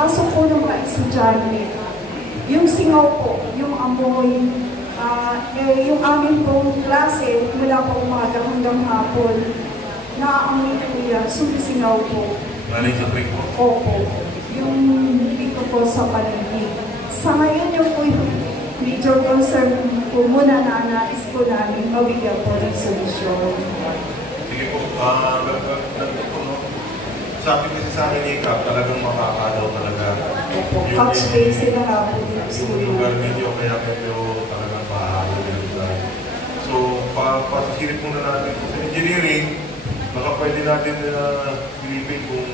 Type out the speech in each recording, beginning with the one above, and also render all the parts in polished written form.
pasok po ng mga estudyante, yung singaw po, yung amoy, yung amin pong klase, mula po umaga hanggang hapon, naaamoy po yan, sumisingaw po. Galing sa break po? Opo. Yung dito po sa paligid. Sa ngayon yung po yung major concern po muna na nais po namin mabigyan po ng solusyon. Sige po, sabi kasi sa akin Ikap, talagang makakalaw talaga. Opo, catch base na nga po yung lugar ninyo, kaya medyo talagang mahalo yung lugar. So, pasisilip muna natin sa engineering, baka pwede natin pilipin kung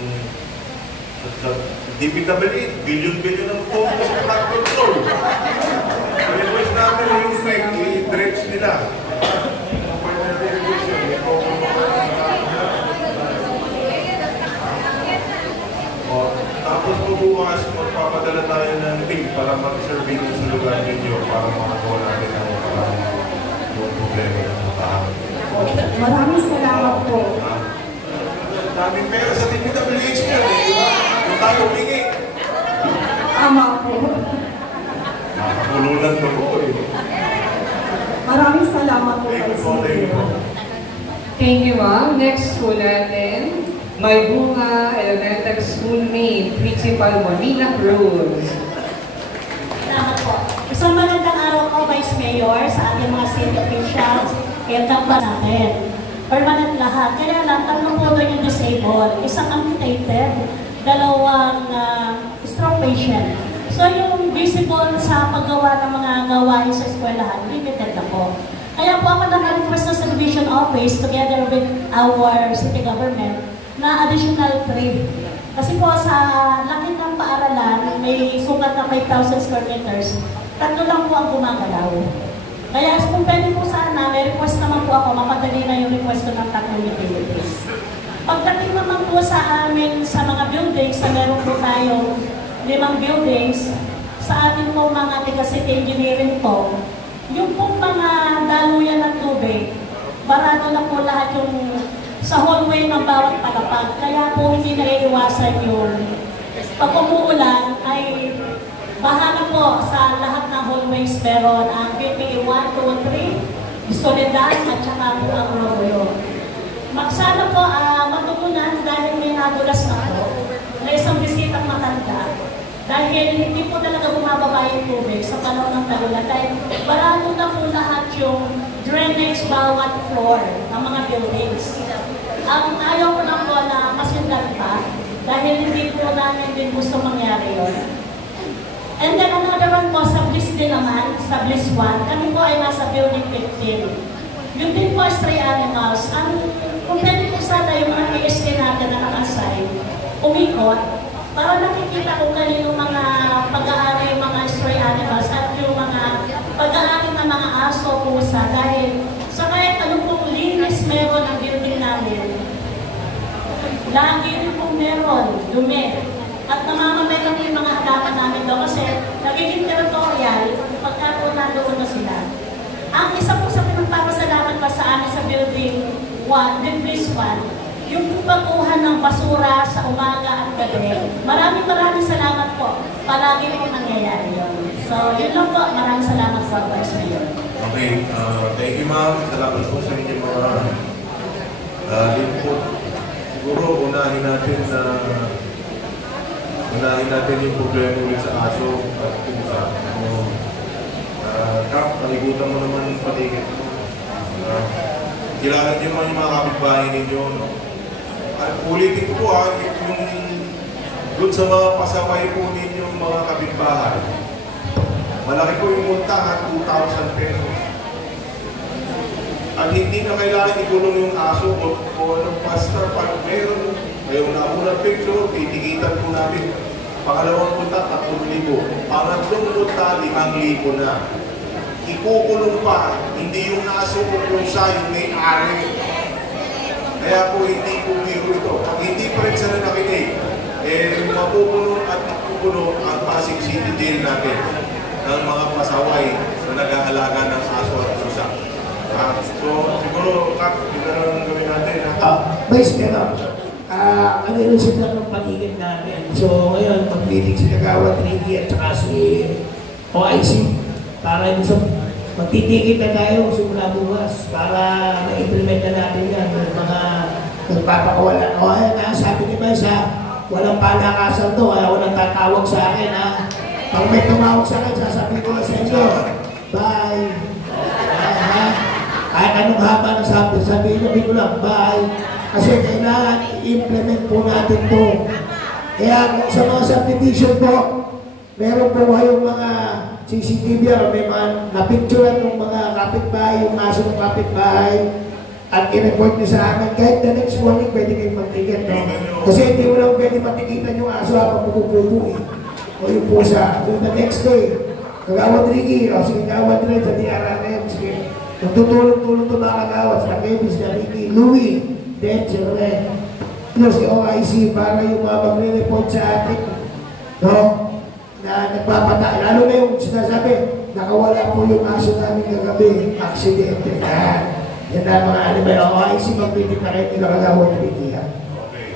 sa DPWH, billion ang focus sa flood control. Request natin yung fake, i-dredge nila. Pwede natin request yun. Tapos bubukas, magpapadala tayo ng team para mag-survey sa lugar ninyo para makagawa natin ang problema ng tahanan. Maraming salamat po. Daming pera sa DPWH niya, di ba? Kung tayo humingi. Tama po. Nakakulunan ko po eh. Maraming salamat po. Thank you, ma'am. Next po natin, May Bunga Elementary School Main, Principal Monina Cruz. Salamat po. Isang magandang araw po, Vice Mayor, sa ating mga city officials, kaya tamba natin. Permanent lahat. Kaya lang, tatlong po doon yung disabled, isang amputated, dalawang stroke patient. So yung visible sa paggawa ng mga gawain sa eskwelahan, limited na po. Kaya po ako naka-request sa Division Office together with our city government na additional 3. Kasi po sa laki ng paaralan, may sukat na 5,000 square meters, tatlo lang po ang gumagalaw. Kaya kung pwede po sana, may request naman po ako, mapadali na yung request ko ng tatlong utilities. Pagdating naman po sa amin sa mga buildings, sa meron po tayo 5 buildings, sa ating po mga taga-city engineering po, yung pong mga daluyan ng tubig, barado na po lahat yung sa hallway ng bawat palapag. Kaya po hindi naiiwasan yung pag umuulan ay bahala po sa lahat ng hallways. Meron ang PPE 1, 2, 3, Soledad at saka po ang Rogoyo. Magsana po matugunan dahil may nadulas na po na isang bisitang matanda. Dahil hindi po talaga bumababa yung tubig sa panahon ng tagulan. Dahil barado na po lahat yung drainage bawat floor ng mga buildings. Ang ayaw ko lang po na masindan pa dahil hindi po namin din gusto mangyari yun. And then another one po sa Bliss din naman, sa Bliss 1, kami po ay nasa building 15. Yung din po stray animals, kung pwede po sana yung mga PSK natin na nakasay, umikot, para nakikita kung kanino mga pag-aari yung mga stray animals at yung mga pag-aari ng mga aso, pusa, dahil sa kahit anong pong linis meron ang building namin, lagi rin pong meron, dumi. At namamamay kami yung mga halaman namin doon kasi nagiging territorial pagka po nandoon na sila. Ang isa po sa pinagpapasalamat pa sa amin sa building 1, Bliss 1, yung pagkuha ng basura sa umaga at gabi. Maraming salamat po. Palagi po nangyayari yun. So, yun lang po. Maraming salamat po, Vice Mayor. Okay, thank you ma'am. Salamat po sa inyo mga input. Siguro, unahin natin yung problema ulit sa aso at pusa. Kap, naligutan mo naman yung paligid mo. Kilala niyo naman yung mga kapitbahay ninyo, no? Ulitin ko yung doon sa mga pasaway po ninyo mga kapitbahay. Malaki po yung multa at 2,000 pesos. At hindi na kailangan ikulong yung aso o ng pastor pag meron. Ngayon na unang picture, titikitan po namin. Pangalawang multa, 3,000. Pangatlong multa, 5,000 na. Ikukulong pa, hindi yung aso o pusa yung may-ari. Kaya po hindi po biro ito. Pag hindi pa rin sila nakinig, mapupuno at mapupuno ang Pasig City Jail natin ng mga pasaway na nag-aalaga ng aso at pusa. So, siguro, Kap, yun na lang gawin natin. Vice Mayor, Nag-iisip lang ng paligid namin. So ngayon, mag-meeting si Kagawad Ricky at saka si OIC para yung magtitikit na tayo simula bukas para na-implement na natin yan. Yung mga nagpapakawala. O ayan sabi ni Baisa, walang palakasan to, kaya walang tatawag sa akin ha. Pag may tumawag sa akin, sasabihin ko sa inyo, bye. Kahit anong haba na sabihin ko lang, bye. Kasi kailangan i-implement po natin to. Kaya sa mga subdivision po, meron po kayong mga CCTV o may mga napicturean ng mga kapitbahay, yung aso ng kapitbahay, at i-report nyo sa amin. Kahit the next morning, pwede kayong magtiket. No? Kasi hindi mo lang pwede matikitan yung aso habang pupupo o yung pusa. So the next day, Kagawad Ricky, o sige Kagawad Ricky sa DRRM, sige, magtutulong-tulong ito mga kagawad sa Kebis na Ricky, Louie, then siyempre, si OIC para yung mga magre-report sa atin, no? Na nagpapata, lalo na yung sinasabi, nakawala po yung aso namin kagabi, aksidente. Yan na mga animal, OIC magpitik na kayo nila Kagawad Ricky. Okay.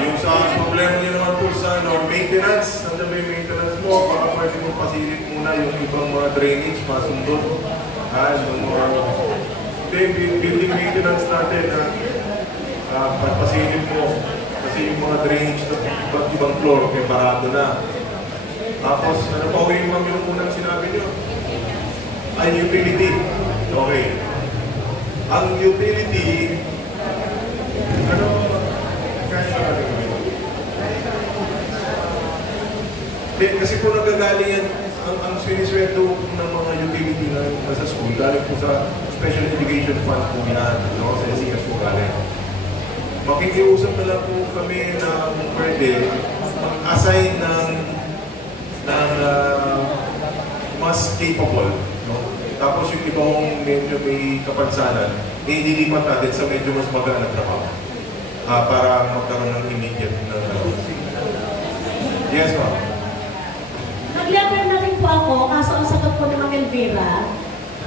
Yung sa problema nyo naman po sa maintenance, ano ba yung maintenance mo? Baka pwede mo pasilip muna yung ibang mga drainage, masundot. Building maintenance natin, pagpasilip mo. Kasi yung mga drainage na iba't ibang floor, may parado na. Tapos, ano pa yung ma'am yung unang sinabi nyo? Ay, utility. Okay. Ang utility, ano, kasi po nagagaling yan, ang sinisweldo ng mga utility na sa school, galing po sa special education fund po yan, no? Sa SES po galing. Makikiusap na lang po kami na kung pwede mag-assign ng mas capable, no? Tapos yung iba kong medyo may kapansanan, ililipat natin sa medyo mas magaan na trabaho para magkaroon ng immediate na yes, ma'am. Nag-level na rin po ako, kaso ang sagot po ni Ma'am Elvira,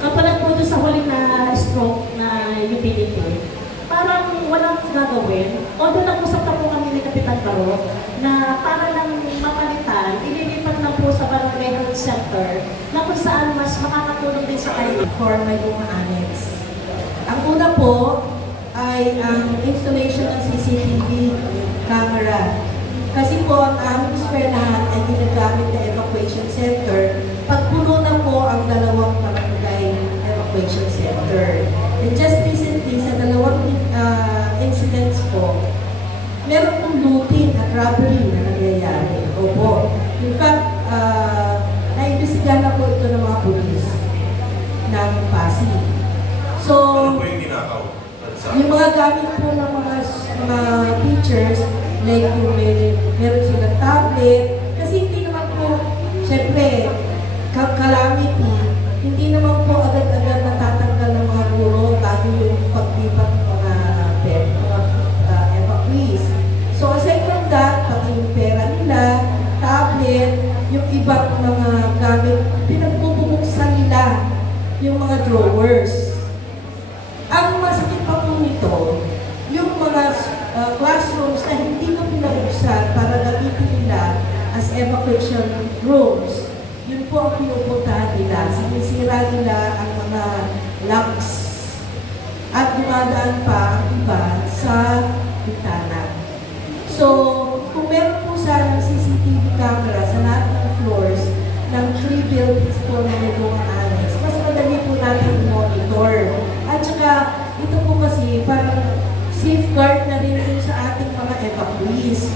kapag po doon sa huli na stroke na utility, parang walang gagawin. Although nag-usap na po kami ni Kapitan Baro na para lang mapalitan, ililipat na po sa Barangay Health Center na kung saan mas makakatulong din sa kayo for my mga annex. Ang una po ay ang installation ng CCTV camera. Kasi po ang aming eskwelahan ay ginagamit na evacuation center. Pagpuno na po ang dalawang barangay evacuation center. And just recently, sa dalawang incidents po, meron pong looting at robbery na nangyayari. Opo. In fact, naimbestigahan na po ito ng mga pulis ng Pasig. So, ano po yung ginakaw? yung mga gamit po ng mga teachers, like yung meron silang tablet, kasi hindi naman po, syempre, calamity, hindi naman po agad-agad natatanggal ng mga guro bago yung paglipat ng mga evacuees. So aside from that, pati yung pera nila, tablet, yung ibang mga gamit, pinagbubuksan nila yung mga drawers. Ang masakit pa po nito, yung mga classrooms na hindi na pinabuksan para gamitin nila as evacuation rooms. Yun po ang pinupuntahan nila. Sinisira nila ang mga locks at dumadaan pa ang iba sa bintana. So, kung meron po sana ng CCTV camera sa lahat ng floors ng 3 buildings po na nagawang annex, mas madali po natin i-monitor. At saka, ito po kasi parang safeguard na rin po sa ating mga evacuees.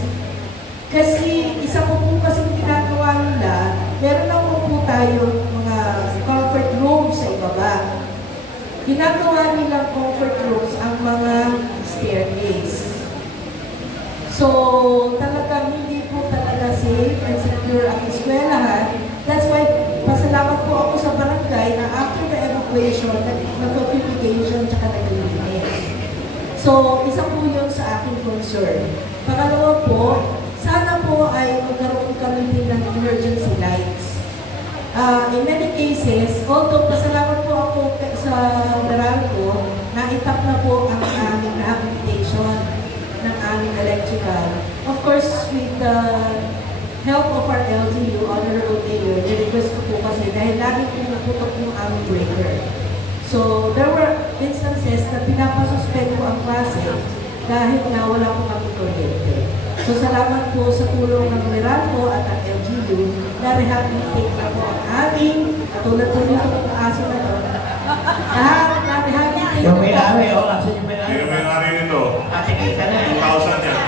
Kasi isa po kasi ginagawa nila, meron lang po tayo mga comfort rooms sa ibaba. Ginagawa nilang comfort rooms ang mga staircase. So, talagang hindi po talaga safe and secure ang eskwelahan. That's why, pasalamat po ako sa barangay na after the evacuation, nag-notification tsaka nag-release. So, isa po yun sa aking concern. Pangalawa po, sana po ay magkaroon kami din ng emergency lights. In many cases, although pasalamat po ako sa Meralco, na itap na po ang aming electrical. Of course, with the help of our LGU, Honorable Mayor, nirequest ko po kasi dahil lagi pumuputok yung aming breaker. So, there were instances na pinapasuspend ko ang klase dahil nga wala po kami kuryente. So, salamat po sa tulong ng Meralco at ang LGU na rehabilitate na po ang aming, katulad po nito ng aso na to, na-rehabilitate Yung may-ari, kasi yung may-ari. Yung may-ari nito, Kasi kita na. 2,000 yan.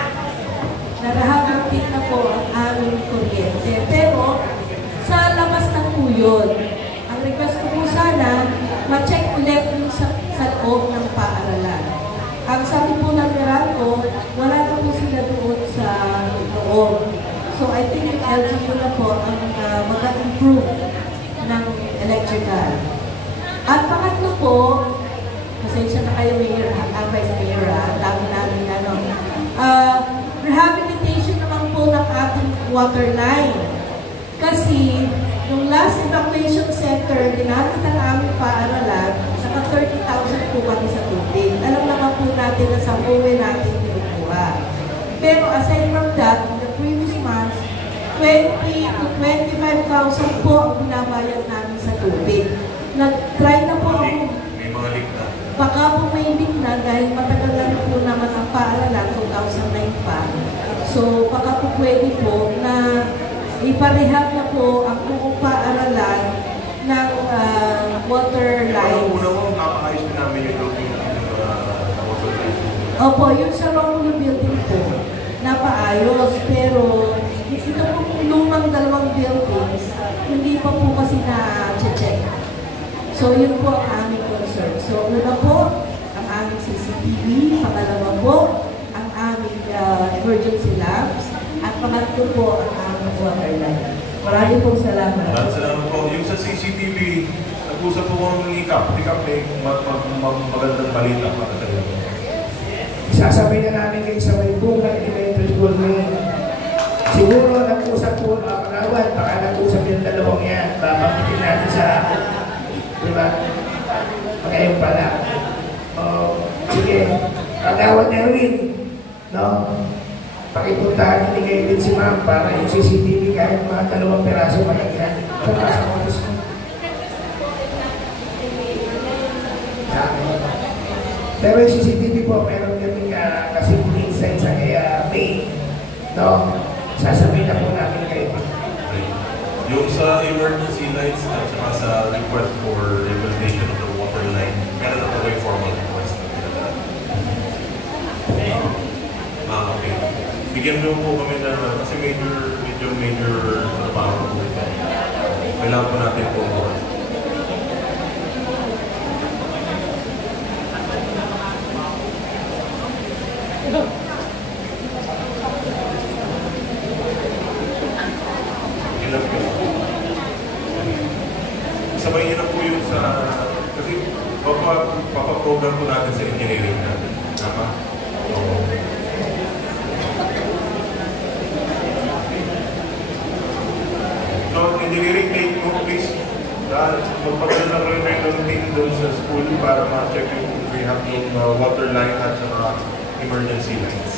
Narahagapit na po ang aming kuryente. Pero, sa labas na po yun, ang request ko po sana, ma-check ulit yung sa loob ng paaralan. Ang sabi po ng Meralco, wala na po sila doon sa loob. So, I think yung LGU na po ang mag-improve ng electrical. At pangatlo po, pasensya na kayo, Mayor, Vice Mayor, dami namin rehabilitation naman po ng ating water line. Kasi, yung last evacuation center, ginamit ang aming paaralan, naka 30,000 po kami sa tubig. Alam naman po natin na sa uwi natin pinukuha. Pero aside from that, in the previous months, 20 to 25,000 po ang binabayad namin sa tubig. Nag-try na po ako. May mga leak na. Baka po may leak na dahil matagal na po naman ang paaralan, 2009 pa. So, baka po pwede po na iparehab na po ang buong paaralan ng water lines. Una mo, nakakayos din namin yung building ng water line. Opo, yung sa Romulo building po, napaayos. Pero, ito po lumang dalawang buildings, hindi pa po kasi na-check. So, yun po ang aming concern. So, una po, ang aming CCTV. Pangalawa po, ang aming emergency labs. At pangatlo po, ang aming water line. Maraming pong salamat. Maraming salamat po. Yung sa CCTV, nag-usap po kami ng ICAP. ICAP may magandang balita para sa iyo. Isasabay na namin kayo sa may bunga elementary school ngayon. Siguro nag-usap po ang Karawan, baka nag-usap yung dalawang yan. Babangkitin natin sa diba? Ngayon pala. Sige, Kagawan Erwin, no? Pakipuntahan ni kayo din si ma'am para yung CCTV kahit mga 2 peraso malagyan. Sa mga oras ko. Pero yung CCTV po, meron kami kasi insight sa kaya May, no? Sasabihin na po namin kayo. Yung sa emergency lights at saka sa request for rehabilitation of the water line, meron na po may formal request na pinadala. Okay. Bigyan mo po kami na kasi major trabaho po ito. Kailangan po natin po mo. Sabay niyo na po yung sa kasi papaprogram po natin sa engineering natin. Tama? Oo. So, engineering take mo please. Magpagdala ng reminder team doon sa school para ma-check yung we have yung water line at emergency lines.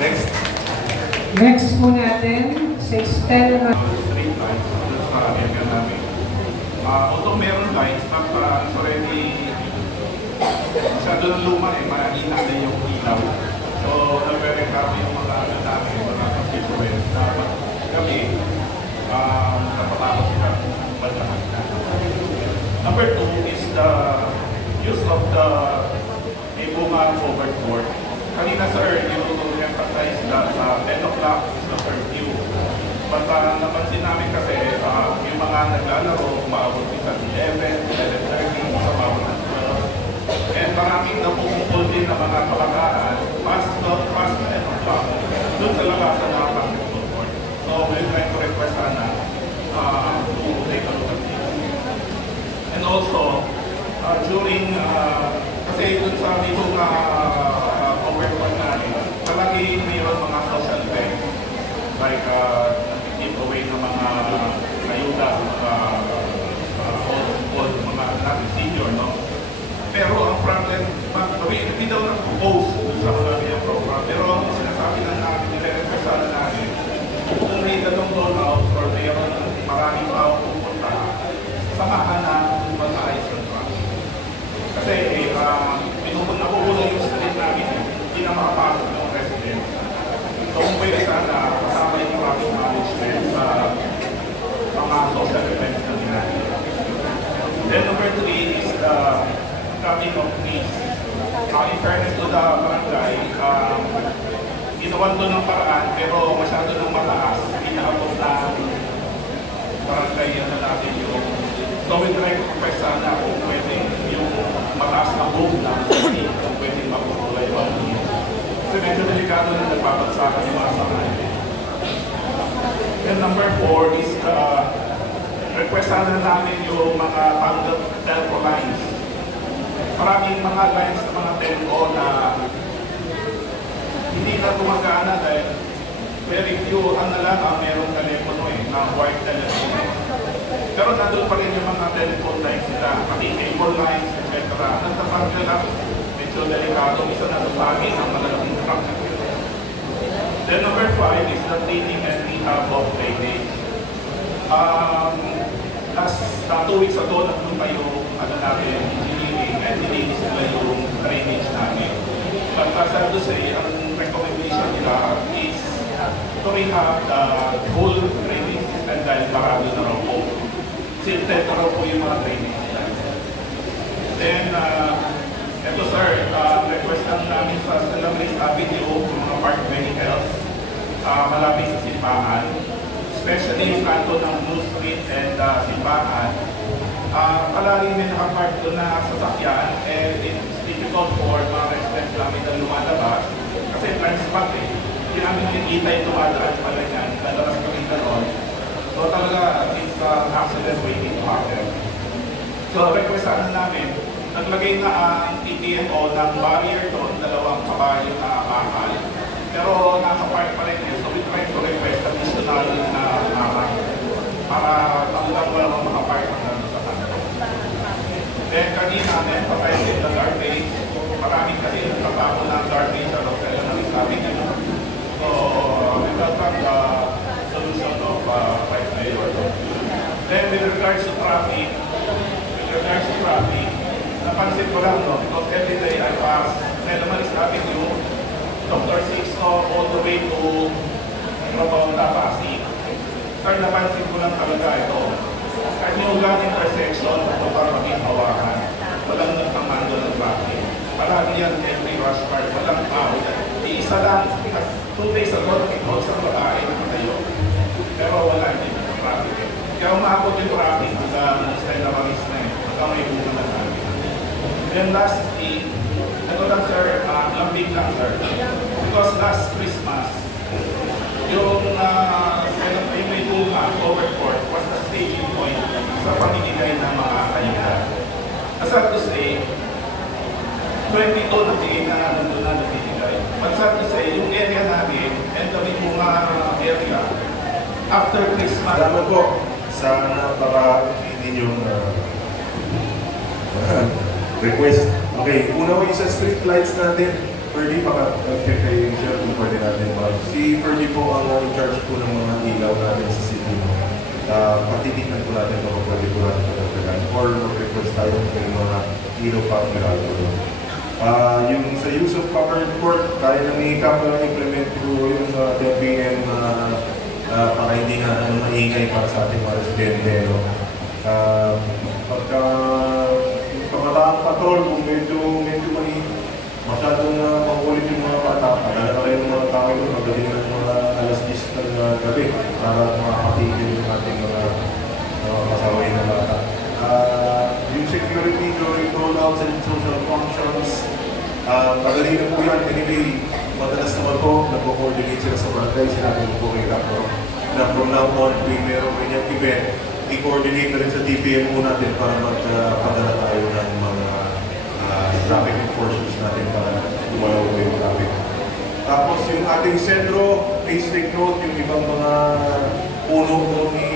Next. Next po natin, si Stella. Street lights doon sa area namin. Although meron lights, but it's already masyado ng luma mahina na yung ilaw. So, nagre-recover yung mga ano namin, mga constituents na kami napatapos sila bandahan. Number 2 is the use of the bunga overboard. Kanina sir, you emphasize that 10 o'clock is the curfew. But napansin namin kasi yung mga naglalaro, umaabot din sa 11, 11:30, umabot ng 12. And maraming napupupul din na mga kabataan past 10 o'clock doon sa labas ng mga basketball court. So we'll try to request sana to take a look at this. And also, during, kasi doon sa mismong overboard namin, palagi mayroon mga social events like giveaway ng mga ayuda, mga natin senior, no? Pero ang problem, hindi daw nag-post sa pumasok ng residents. So kung pwede sana, kasama yung traffic management sa mga social events na ginagawa. Then number 3 is the cutting of trees. In fairness to the barangay, ginawan doon ng paraan pero masyado nang mataas. Inaabot na barangay na natin yung so we try to request sana kung pwede yung mataas na boom na kung pwede mapapulay pa. Kasi medyo delikado na nagpapagsakan yung mga sangay. And number 4 is request sana namin yung mga tanggap telco lines. Maraming mga lines ng mga telco na hindi na gumagana dahil very few ang merong telepono na white telephone. Pero nandun pa rin yung mga telephone lines nila, cable lines, etc. Nagtatanggal lang, medyo delikado, isa na sa bagay ng malalaking truck. Then number 5 is the cleaning and rehab of drainage. Last 2 weeks ago, nagpunta yung engineering and nilinis nila yung drainage namin. But as I have to say, ang recommendation nila is to rehab the whole drainage system dahil marami na raw po. Sintet na raw po yung mga drainage nila. Then, eto sir, request lang namin sa Salamis Avenue, mga park vehicles, malapit sa simbahan. Especially yung kanto ng Blue Street and simbahan. Palagi may nakapark doon na sasakyan and it's difficult for mga residents namin na lumalabas kasi blind spot eh. Hindi namin nakikita yung tumadaan pala yan, madalas kami doon. So talaga, it's an accident waiting to happen. So request sana namin, naglagay na ang TPMO ng barrier doon, 2 kabayo na bakal. Pero nakapark pa rin yun, so we try to request additional na para talagang walang makapark na sa kanto. Then kanina, na-emphasize din the garbage. Maraming kasi nagtatapon ng garbage sa Rosella na sabi niya. So, welcome the solution of Vice Mayor. Then with regards to traffic, napansin ko lang, no, because every day I pass Nelamaris Avenue, Dr. Sixto, all the way to Rotonda, Pasig. Sir, napansin ko lang talaga ito. Kanyugan intersection, ito para maging hawakan. Walang nagpamando ng traffic. Palagi yan, every rush hour, walang tao. Iisa lang, 2 days ago, nakikot sa babae na katayo. Pero wala, hindi na traffic. Kaya umabot yung traffic hanggang Stella Maris na yun. Hanggang may buka na namin. Then lastly, ito lang sir, lambing lang sir. Because last Christmas, yung may bunga, overcourt, was the staging point sa pamimigay ng mga kayuda. As I have to say, 22 na tingin na nandun na nabibigay. But sad to say, yung area namin, and the bunga area, after Christmas. Salamat po sa napaka-hindi yung request. Okay, una ko isa street lights natin. Ferdy, baka-check kayo yung share kung pwede natin ba. Si Ferdy po ang in-charge po ng mga ilaw natin sa city. Patitignan po natin kung pwede po natin pagkakaan. Or mag-request tayo ng mga ilaw pa ang mirado. Yung sa use of covered court, kaya nang i-implement po yung DepEm para hindi na maingay para sa ating mga residente. No? Pagka yung pamataang patrol, kung medyo masyadong makulit yung mga bata, kaya na kayo ng mga tao doon, magaling ng mga alas 10 ng gabi para makapatigil yung ating mga kasaway na bata. Yung security during rollouts and social functions, magaling na po yan. Anyway, madalas naman po, nag-coordinate sila sa barangay, sinabi po kay Rapro, na from now on, kung meron kanyang event, i-coordinate na rin sa DPM po natin para magpadala tayo ng mga traffic enforcers natin para lumalaw ko yung traffic. Tapos yung ating sentro, please take note yung ibang mga puno po ni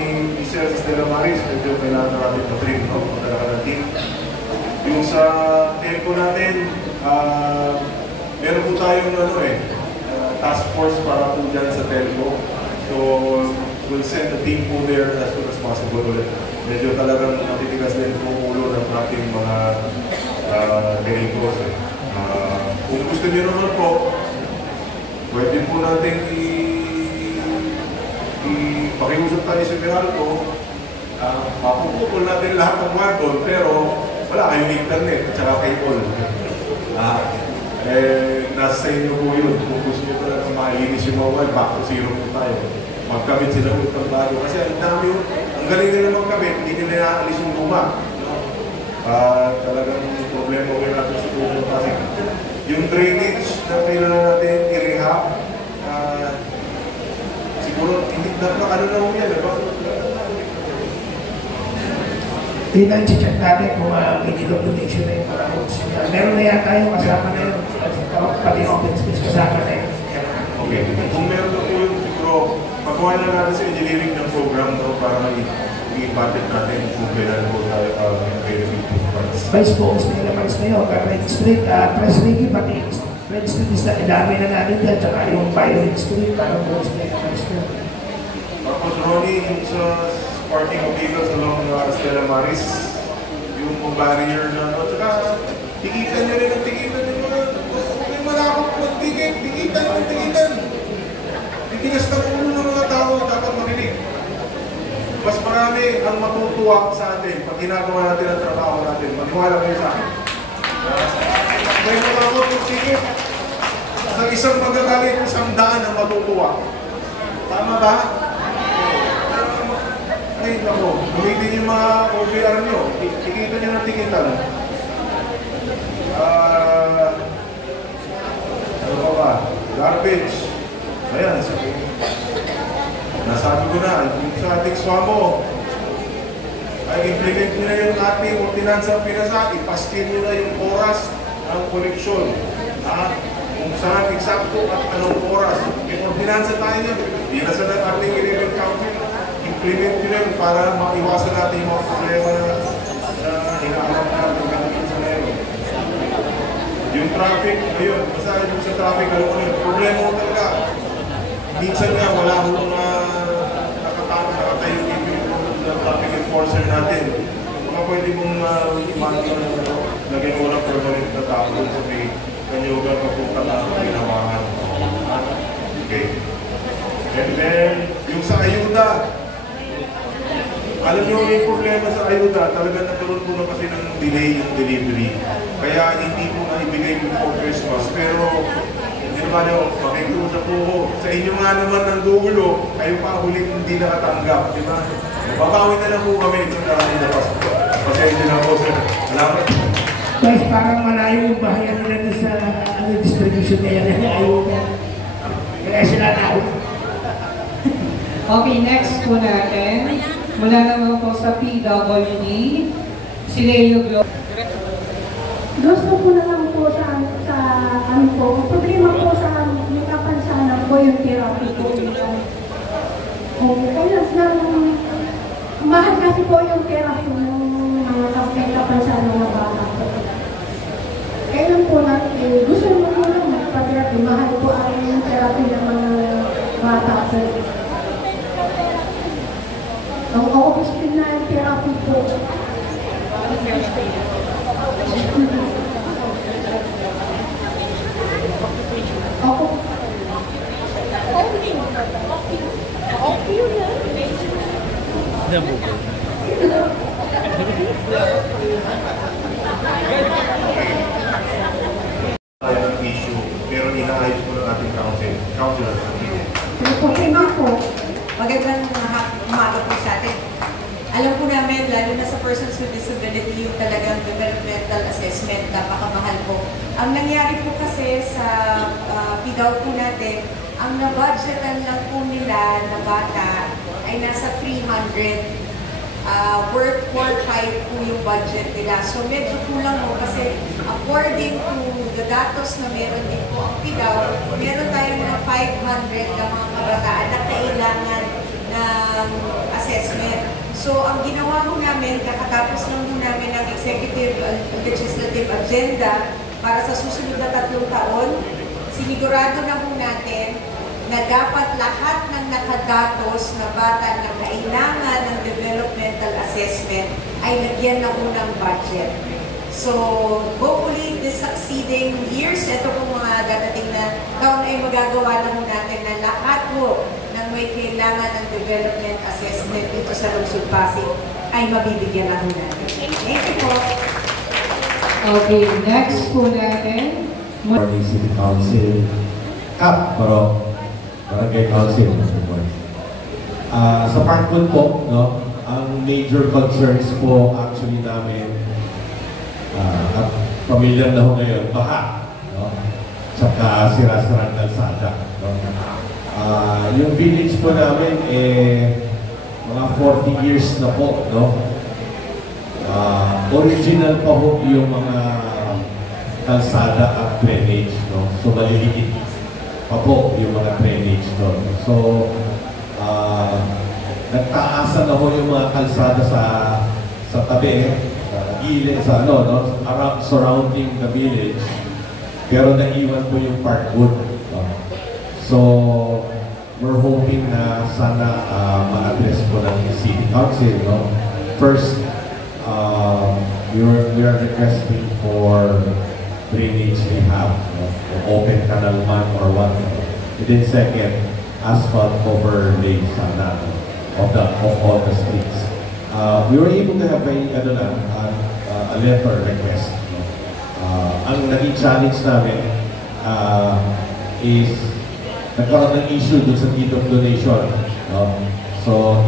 Sir Stella Maris, medyo kailangan natin na-trim, no? Magdala ng team. Yung sa telco natin, meron po tayong task force para po dyan sa telco. So, we'll send the team po there as soon as possible ulit. Medyo talagang natitigas din po ulo ng ating mga telcos. Kung gusto niyo naman po, natin pakiusap tayo sa Meralco, mapupukol natin lahat ng kwarto, pero wala kayong internet at saka cable. Nasa sa inyo po yun. Kung gusto nyo talaga maiinis yung mobile, back to zero po tayo. Magkabit sila po ng bago. Kasi ang dami yun, ang galing nila magkabit, hindi nila naalis yung luma. Talagang problema ko natin sa luma kasi yung drainage na kailangan natin i-rehab, siguro, hindi na ano na yan, diba? Hindi na i-check natin kung may documentation na yung para meron na yata yung kasama na yun. Pati open space kasama na yun. Okay. Kung meron na po yun, siguro, pagawa na natin sa engineering ng program para i-budget natin kung kailan po tayo available po. Vice po, Mr. Lamars na yun, Red Street, Press Ricky, pati Red Street is na dami na natin dyan, tsaka yung Violent Street, parang po Mr. Lamars na. Tapos Ronnie, yung sa parking of vehicles along Stella Maris, yung barrier na ano, tsaka tikitan nyo rin ang tikitan yung mga may malakot magtigit, tikitan yung tikitan. Titigas ng ulo ng mga tao, dapat makinig. Mas marami ang matutuwa sa atin pag ginagawa natin ang trabaho natin. Maniwala kayo sa akin. May malakot magtigit. Sa isang magagalit, 100 ang matutuwa. Tama ba? Ay, ako, gamitin yung mga OBR nyo. Tikitan nyo ng tikitan. Ano pa ba? Garbage. Ayan, nasabi ko na, yung sa ating swamo, ay implement nyo na yung ating ordinansa pinasa, ipaskin nyo na yung oras ng koleksyon. Kung saan eksakto at anong oras. Yung ordinansa tayo nyo, pinasa ng ating Irigan Council, implement nyo na para maiwasan natin yung mga problema na hinaharap natin ganito sa ngayon. Yung traffic, ayun, basta yung sa traffic, alam ko na yun, problema ko talaga. Minsan nga, wala akong nakatayo yung traffic enforcer natin. Baka pwede mong lagyan ko ng permanent na tao sa may kanyugan papunta na ginawahan. Okay. And then, yung sa ayuda, alam nyo yung problema sa ayuda, talaga nagkaroon po na kasi ng delay yung delivery. Kaya hindi po na ibigay before Christmas. Pero, hindi naman nyo, makikiusap po ko. Sa inyo nga naman ng dulo, kayo pa huling hindi nakatanggap. Di ba? Babawi na lang po kami ito na labas. Pasensya na po, sir. Salamat. Guys, parang malayo yung bahayan nila sa distribution nila na ayuda. Kaya sila tao. Okay, next po natin. Mula naman po sa PWD, si Leo Glo. Gusto ko na lang po sa ano po, problema po sa may kapansanan po yung therapy po. Kaya mahal kasi po yung therapy ng mga kapansanan na bata po. Kailan po natin, gusto mo po lang magpa-therapy, mahal po ang therapy ng mga bata po. Ang office na therapy po. Ako. Issue, pero inaayos ko ng ating counselor. Problema po. Magandang umaga po sa atin. Alam po namin, lalo na sa persons with disability, yung talagang developmental assessment, napakamahal po. Ang nangyari po kasi sa PDAW po natin, ang nabudgetan lang po nila na bata ay nasa 300. Worth 4-5 po yung budget nila. So medyo kulang po kasi according to the datos na meron din po ang PDAW, meron tayong mga 500 na mga kabataan na kailangan ng assessment. So ang ginawa po namin, kakatapos lang po namin ang executive legislative agenda para sa susunod na 3 taon, sinigurado na po natin na dapat lahat ng nakadatos na bata na kailangan ng developmental assessment ay lagyan na po ng budget. So, hopefully, this succeeding years, ito po mga dadating na taon ay magagawa na ho natin na lahat po ng may kailangan ng development assessment dito sa Lungsod Pasig ay mabibigyan na ho natin. Thank you po. Okay, next po natin. Morning City Council, Barangay Council, sa Parkwood po, no, ang major concerns po actually namin at pamilyar na ho ngayon, baha, no, tsaka sira-sirang kalsada. No. Yung village po namin, mga 40 years na po, no. Original pa po yung mga kalsada at drainage, no? So, maliliit pa po yung mga drainage doon. So, nagtaasan na po yung mga kalsada sa tabi, sa gilid, sa ano, no? Surrounding the village. Pero naiwan po yung Parkwood. No? So, we're hoping na sana ma-address po ng City Council, no? First, we are requesting for drainage rehab, open canal man or what. And then second, asphalt overlay sana of all the streets. We were able to have a letter request. No? Ang naging challenge namin is nagkaroon ng issue dun sa deed of donation. So,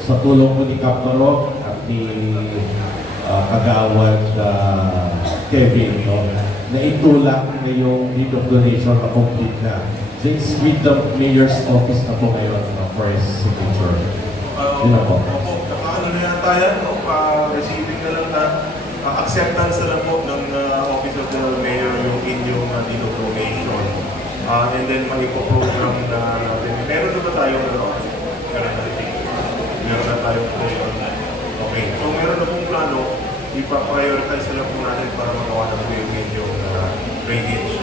sa tulong po ni Kapmarok at ni Kagawad Kevin, no, na itulak na yung deed of donation na complete na. Since with the mayor's office na po ngayon for his signature. Yun na po. Ano na yata yan, no? Receiving na lang na acceptance na lang po ng Office of the Mayor yung inyong deed of donation. And then mag-ipo-program na natin. Meron na ba tayong meron na tayong program. Okay, so meron na pong plano, ipa-prioritize na lang po natin para magawa na po yung inyong drainage.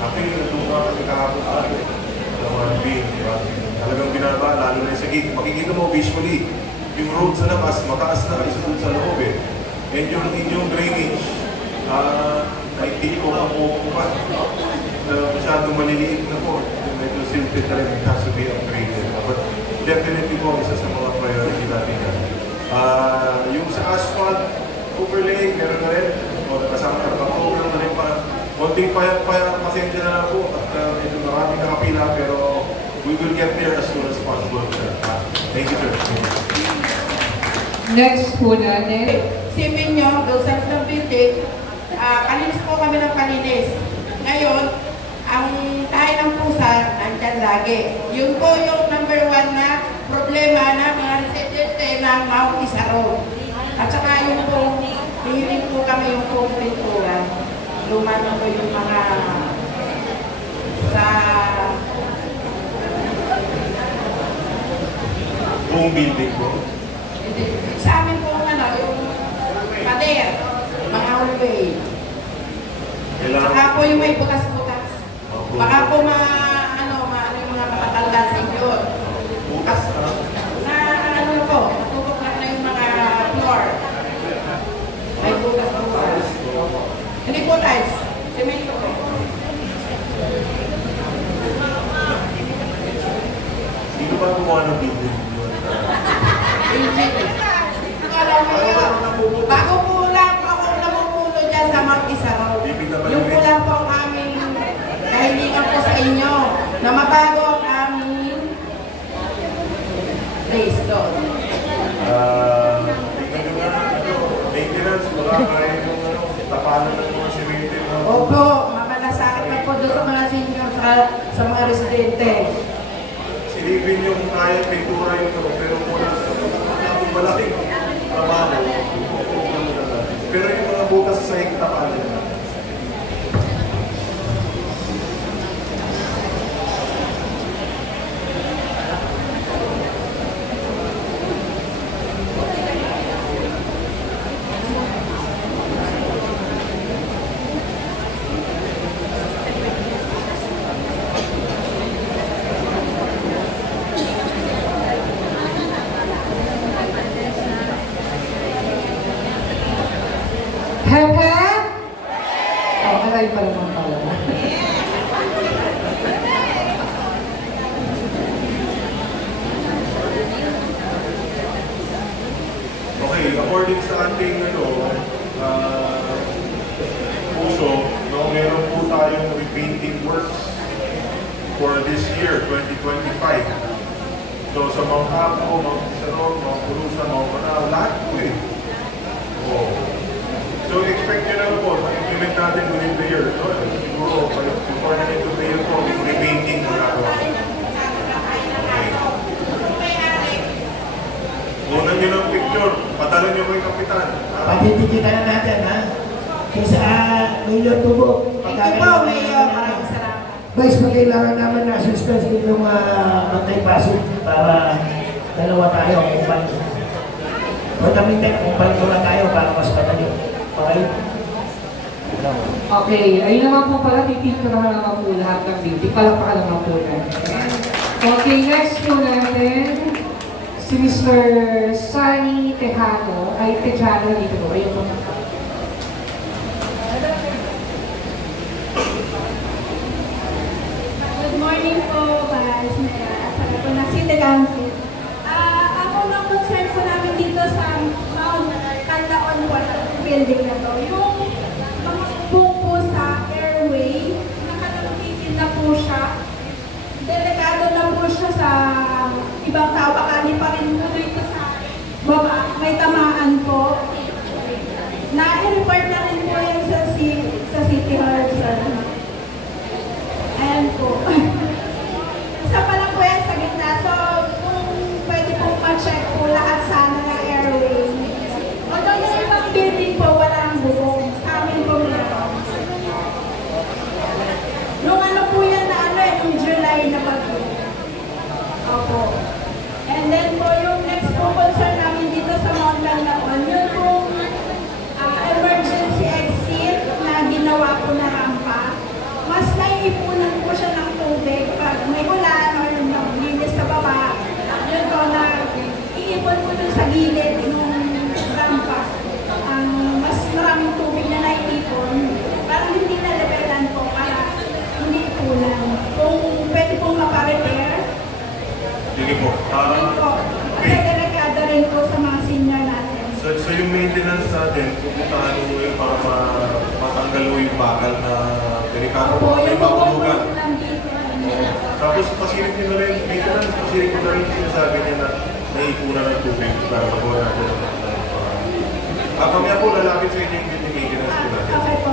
Actually, natuwa kami kahapon sa akin. Talagang binaba, lalo na sa gate. Makikita mo visually, yung road sa labas, mataas na kayo sa loob eh. And yung inyong drainage, naikili ko ang pupupan. Masyadong maliliit na po. Medyo simple na rin, it has to be upgraded. But definitely po, isa sa mga priority natin yan. Yung sa asphalt overlay, meron na rin. Kasama na program na rin pa. Konting pasensya na lang po. At medyo maraming nakapila, pero we will get there as soon as possible. Thank you, sir. Next po natin. Sipin nyo, Dulcet ng Building, kalinis po kami ng kalinis. Ngayon, ang tayo ng pusa, nandyan lagi. Yun po yung number 1 na problema na mga residente ng Mount Isa Road. At saka yung po, hihiling po kami yung pong pintura. Luma na po yung mga sa Buong building po. sa amin po yung pader, mga hallway. Saka po yung may butas-butas. Baka po yung mga matatanda sa inyo. Butas na po, natupok na yung mga floor. May butas-butas. Hindi po tiles, semento po. Sino ba gumawa ng building? Bago po lang ako namupuno dyan sa Mount Isa Road. Yung po lang po ang aming kahilingan po sa inyo na mabago ang aming place doon. Tingnan nyo nga, maintenance, wala kayo yung tapanan ng mga simente. Opo, mamalasakit na po doon sa mga senior sa mga residente. Silipin yung kaya pintura yun, pero muna malaking trabaho. Pero yung mga bukas sa higtapan nila. for this year, 2025. So sa Mount Apo, Mount Isarog, Mount Purusan, Mount Manao, lahat po eh. Oh. So expect nyo na po, implement natin within the year. So siguro, before na nito the year po, yung repainting na nagawa. Kunan nyo ng picture, patalo nyo kay Kapitan. Patitikita na natin, ha? Kasi Mayor Tubo. Thank you po, Mayor. Maraming salamat. Vice, magkailangan naman na assistance yung magkay-pasok para dalawa tayo. O kami kumpanya ko lang tayo para mas madali. Okay? Okay, ayun naman po pala, titipurahan naman po lahat ng beauty. Palakpakan naman po natin. Okay, next po natin, si Mr. Sunny Tejano. Ay, Tejano dito po. Ayun po. Good morning po, Vice Mayor. Sabi po na City Council. Ako ang concern po namin dito sa Mount Canlaon building na to. Yung mga book po sa airway, nakalagpitin na po siya. Delikado na po siya sa ibang tao. Baka di pa rin po dito sa baba. May tamaan po. Na-report na rin po yan sa City Hall, sir. Ayan po. Isa pa lang po yan sa gitna. So, kung pwede pong ma-check po lahat sana ng airway. Although yung ibang building po, walang bubong. Sa amin po meron. Nung ano po yan na yung July na bago. Opo. And then po, yung next po concern namin dito sa Mount Canlaon, yun pong emergency exit na ginawa po na rampa. Mas naiipunan po siya ng tubig pag may ulan or linis sa baba. Yun po na iipon po dun sa gilid ng rampa. Mas maraming tubig na naiipon. Parang hindi na levelan po para hindi ipunan. Kung pwede pong maparepair. Sige po. Kasi delikado rin po sa mga senior natin. So yung maintenance natin, pupuntahan mo yung para matanggal mo yung bakal na delikado po, may makulugan. Tapos pasilip nyo na rin, maintenance, pasilip ko na rin sinasabi niya na naipunan ng tubig para magawa natin. Kami po lalapit sa inyo yung maintenance ko natin.